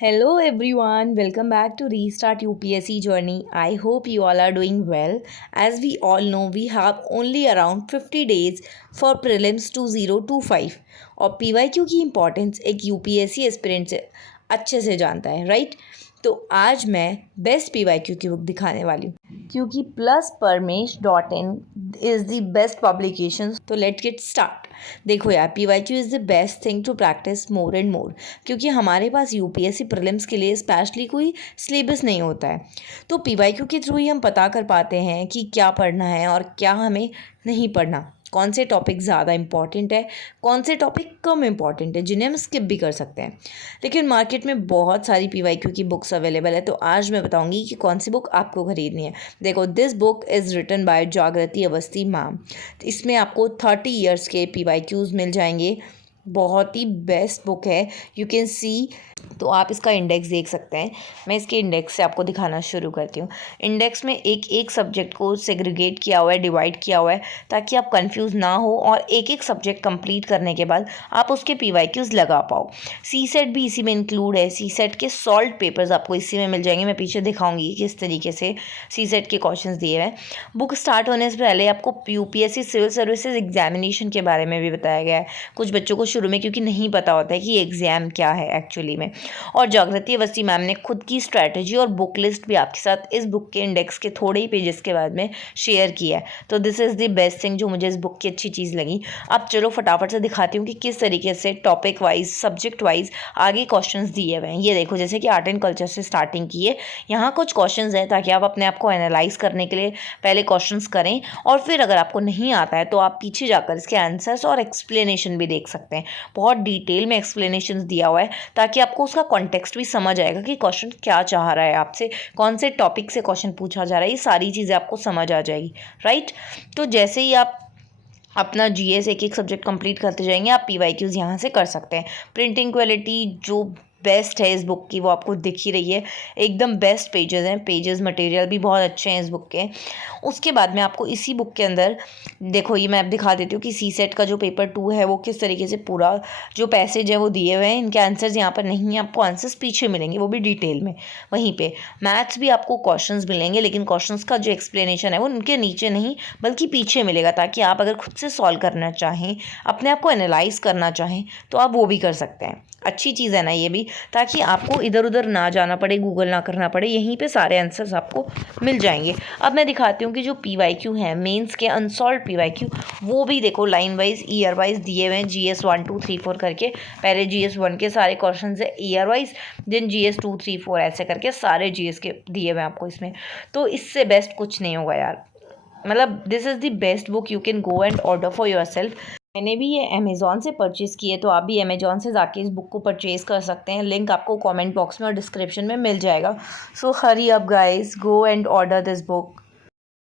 Hello everyone, welcome back to Restart UPSC Journey. I hope you all are doing well. As we all know, we have only around 50 days for prelims 2025 और PYQ की importance एक UPSC aspirant से अच्छे से जानता है, right? तो आज मैं बेस्ट PYQ की बुक दिखाने वाली हूँ क्योंकि plusparmesh.in is the best publication. तो लेट्स गेट स्टार्ट. देखो यार, PYQ is the best thing to practice more and more क्योंकि हमारे पास यूपीएससी प्रीलिम्स के लिए स्पेशली कोई सिलेबस नहीं होता है. तो PYQ के थ्रू ही हम पता कर पाते हैं कि क्या पढ़ना है और क्या हमें नहीं पढ़ना, कौन से टॉपिक ज़्यादा इंपॉर्टेंट है, कौन से टॉपिक कम इंपॉर्टेंट है जिन्हें हम स्किप भी कर सकते हैं. लेकिन मार्केट में बहुत सारी PYQ की बुक्स अवेलेबल है, तो आज मैं बताऊंगी कि कौन सी बुक आपको खरीदनी है. देखो, this book is written by Jagriti Awasthi ma'am. इसमें आपको 30 ईयर्स के PYQs मिल जाएंगे. बहुत ही बेस्ट बुक है. यू कैन सी, तो आप इसका इंडेक्स देख सकते हैं. मैं इसके इंडेक्स से आपको दिखाना शुरू करती हूँ. इंडेक्स में एक एक सब्जेक्ट को सेग्रीगेट किया हुआ है, डिवाइड किया हुआ है ताकि आप कंफ्यूज ना हो और एक एक सब्जेक्ट कंप्लीट करने के बाद आप उसके PYQs लगा पाओ. CSET भी इसी में इंक्लूड है. CSET के सॉल्व पेपर्स आपको इसी में मिल जाएंगे. मैं पीछे दिखाऊंगी किस तरीके से CSET के क्वेश्चन दिए हुए हैं. बुक स्टार्ट होने से पहले आपको UPSC सिविल सर्विसेज एग्जामिनेशन के बारे में भी बताया गया है. कुछ बच्चों को शुरू में क्योंकि नहीं पता होता है कि एग्ज़ाम क्या है एक्चुअली में. और जागृति अवस्थी मैम ने खुद की स्ट्रैटेजी और बुक लिस्ट भी आपके साथ इस बुक के इंडेक्स के थोड़े ही पेजेस के बाद में शेयर किया है. तो this is the best thing जो मुझे इस बुक की अच्छी चीज़ लगी. अब चलो फटाफट से दिखाती हूँ कि किस तरीके से टॉपिक वाइज, सब्जेक्ट वाइज आगे क्वेश्चंस दिए हुए हैं. ये देखो, जैसे कि आर्ट एंड कल्चर से स्टार्टिंग की है. यहाँ कुछ क्वेश्चंस हैं ताकि आप अपने आप को एनालाइज करने के लिए पहले क्वेश्चंस करें और फिर अगर आपको नहीं आता है तो आप पीछे जाकर इसके आंसर्स और एक्सप्लेनेशन भी देख सकते हैं. बहुत डिटेल में एक्सप्लेनेशन दिया हुआ है ताकि आपको उसका कॉन्टेक्स्ट भी समझ आएगा कि क्वेश्चन क्या चाह रहा है आपसे, कौन से टॉपिक से क्वेश्चन पूछा जा रहा है. ये सारी चीज़ें आपको समझ आ जाएगी, राइट? तो जैसे ही आप अपना GS एक एक सब्जेक्ट कंप्लीट करते जाएंगे, आप PYQs यहाँ से कर सकते हैं. प्रिंटिंग क्वालिटी जो बेस्ट है इस बुक की वो आपको दिख ही रही है. एकदम बेस्ट पेजेस हैं. पेजेस मटेरियल भी बहुत अच्छे हैं इस बुक के. उसके बाद में आपको इसी बुक के अंदर देखो, ये मैं अब दिखा देती हूँ कि CSET का जो पेपर 2 है वो किस तरीके से पूरा जो पैसेज है वो दिए हुए हैं. इनके आंसर्स यहाँ पर नहीं है, आपको आंसर्स पीछे मिलेंगे, वो भी डिटेल में. वहीं पे मैथ्स भी आपको क्वेश्चंस मिलेंगे, लेकिन क्वेश्चंस का जो एक्सप्लेनेशन है वो उनके नीचे नहीं बल्कि पीछे मिलेगा ताकि आप अगर खुद से सॉल्व करना चाहें, अपने आप को एनालाइज करना चाहें तो आप वो भी कर सकते हैं. अच्छी चीज़ है ना ये भी, ताकि आपको इधर उधर ना जाना पड़े, गूगल ना करना पड़े. यहीं पे सारे आंसर्स आपको मिल जाएंगे. अब मैं दिखाती हूँ कि जो PYQ हैं मेंस के अनसॉल्व PYQ, वो भी देखो लाइन वाइज, ईयर वाइज दिए हुए हैं. GS 1 2 3 4 करके पहले GS 1 के सारे क्वेश्चन है ईयर वाइज, देन GS 2 3 4 ऐसे करके सारे GS के दिए हुए हैं आपको इसमें. तो इससे बेस्ट कुछ नहीं होगा यार. मतलब this is the best book. You can go and order for your self. मैंने भी ये अमेज़ॉन से परचेज़ की है, तो आप भी अमेज़ॉन से जाके इस बुक को परचेज़ कर सकते हैं. लिंक आपको कमेंट बॉक्स में और डिस्क्रिप्शन में मिल जाएगा. So hurry up guys, go and order this book.